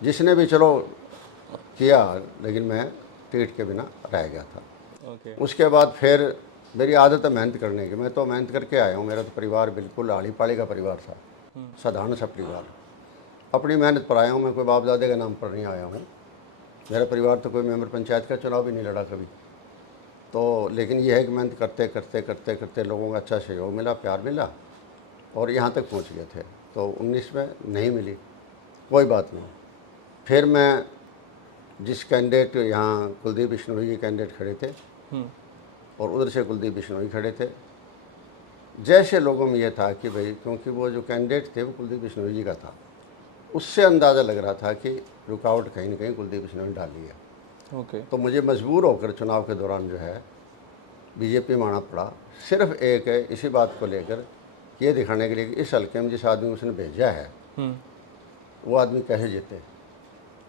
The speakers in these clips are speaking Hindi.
जिसने भी चलो किया, लेकिन मैं टिकट के बिना रह गया था। उसके बाद फिर मेरी आदत है मेहनत करने की, मैं तो मेहनत करके आया हूँ। मेरा तो परिवार बिल्कुल आड़ी पाड़ी का परिवार था, साधारण सा परिवार। अपनी मेहनत पर आया हूँ मैं, कोई बाप दादे के नाम पर नहीं आया हूँ। मेरा परिवार तो कोई मेंबर पंचायत का चुनाव भी नहीं लड़ा कभी। तो लेकिन यह है कि मेहनत करते करते करते करते लोगों का अच्छा सहयोग मिला, प्यार मिला और यहाँ तक पहुँच गए थे। तो 19 में नहीं मिली, कोई बात नहीं। फिर मैं जिस कैंडिडेट, यहाँ कुलदीप बिश्नोई के कैंडिडेट खड़े थे और उधर से कुलदीप बिश्नोई खड़े थे, जैसे लोगों में ये था कि भाई, क्योंकि वो जो कैंडिडेट थे वो कुलदीप बिश्नोई जी का था, उससे अंदाज़ा लग रहा था कि रुकावट कहीं ना कहीं कुलदीप बिश्नोई ने डाली है। तो मुझे मजबूर होकर चुनाव के दौरान जो है बीजेपी में आना पड़ा, सिर्फ एक है इसी बात को लेकर, ये दिखाने के लिए कि इस हल्के में जिस आदमी उसने भेजा है वो आदमी कैसे जीते।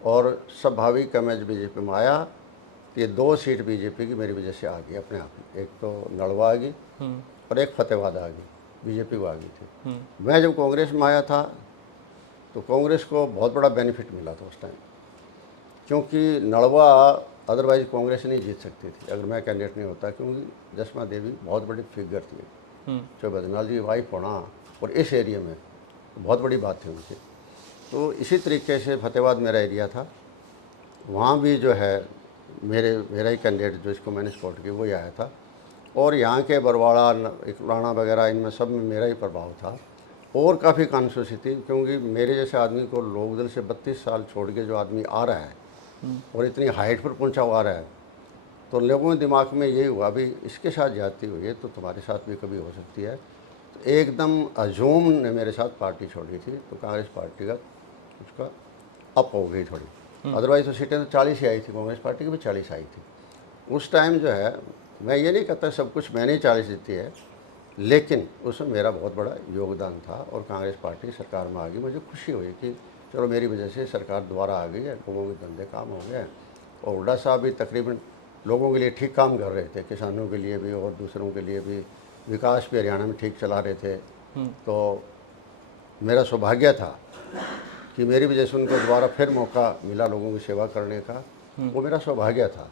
और स्वाभाविक है, मैं जब बीजेपी में आया तो ये 2 सीट बीजेपी की मेरी वजह से आ गई अपने आप ही। एक तो नलवा आ गई और एक फतेहाबाद आ गई, बीजेपी को आ गई थी। मैं जब कांग्रेस में आया था तो कांग्रेस को बहुत बड़ा बेनिफिट मिला था उस टाइम, क्योंकि नलवा अदरवाइज कांग्रेस नहीं जीत सकती थी अगर मैं कैंडिडेट नहीं होता, क्योंकि जसमा देवी बहुत बड़ी फिगर थी, जो बदनाल जी वाइफ होना और इस एरिया में बहुत बड़ी बात थी उनकी। तो इसी तरीके से फतेहाबाद मेरा एरिया था, वहाँ भी जो है मेरा ही कैंडिडेट जो इसको मैंने सपोर्ट किया वो ही आया था। और यहाँ के बरवाड़ा, इकलाना वगैरह, इनमें सब में मेरा ही प्रभाव था और काफ़ी कॉन्स्टिट्यूंसी थी, क्योंकि मेरे जैसे आदमी को लोकदल से 32 साल छोड़ के जो आदमी आ रहा है और इतनी हाइट पर पहुंचा हुआ आ रहा है, तो लोगों के दिमाग में यही हुआ भी इसके साथ जाती हुई है तो तुम्हारे साथ भी कभी हो सकती है। तो एकदम अजूम ने मेरे साथ पार्टी छोड़ी थी, तो कांग्रेस पार्टी का उसका अप हो गई थोड़ी। अदरवाइज तो सीटें तो 40 ही आई थी, कांग्रेस पार्टी की भी 40 आई थी उस टाइम। जो है मैं ये नहीं कहता सब कुछ मैंने ही 40 जीती है, लेकिन उसमें मेरा बहुत बड़ा योगदान था और कांग्रेस पार्टी सरकार में आ गई। मुझे खुशी हुई कि चलो मेरी वजह से सरकार दोबारा आ गई है, लोगों के धंधे काम हो गए हैं। और हुड्डा साहब भी तकरीबन लोगों के लिए ठीक काम कर रहे थे, किसानों के लिए भी और दूसरों के लिए भी। विकास भी हरियाणा में ठीक चला रहे थे। तो मेरा सौभाग्य था कि मेरी वजह से उनको दोबारा फिर मौका मिला लोगों की सेवा करने का, वो मेरा सौभाग्य था।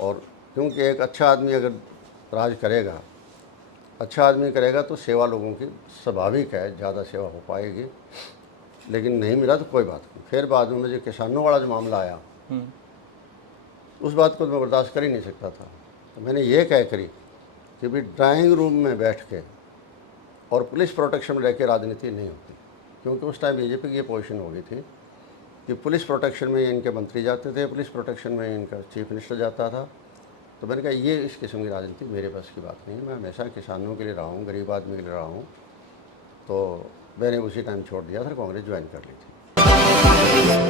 और क्योंकि एक अच्छा आदमी अगर राज करेगा, अच्छा आदमी करेगा तो सेवा लोगों की स्वाभाविक है, ज़्यादा सेवा हो पाएगी। लेकिन नहीं मिला तो कोई बात नहीं। फिर बाद में मुझे किसानों वाला जो मामला आया, उस बात को तो मैं बर्दाश्त कर ही नहीं सकता था। तो मैंने ये कह करी कि भाई ड्राइंग रूम में बैठ के और पुलिस प्रोटेक्शन में रह के राजनीति नहीं होती, क्योंकि उस टाइम बीजेपी की ये पोजीशन हो गई थी कि पुलिस प्रोटेक्शन में इनके मंत्री जाते थे, पुलिस प्रोटेक्शन में इनका चीफ मिनिस्टर जाता था। तो मैंने कहा ये इस किस्म की राजनीति मेरे बस की बात नहीं है, मैं हमेशा किसानों के लिए रहा हूँ, गरीब आदमी के लिए रहा हूँ। तो मैंने उसी टाइम छोड़ दिया था, कांग्रेस ज्वाइन कर ली थी।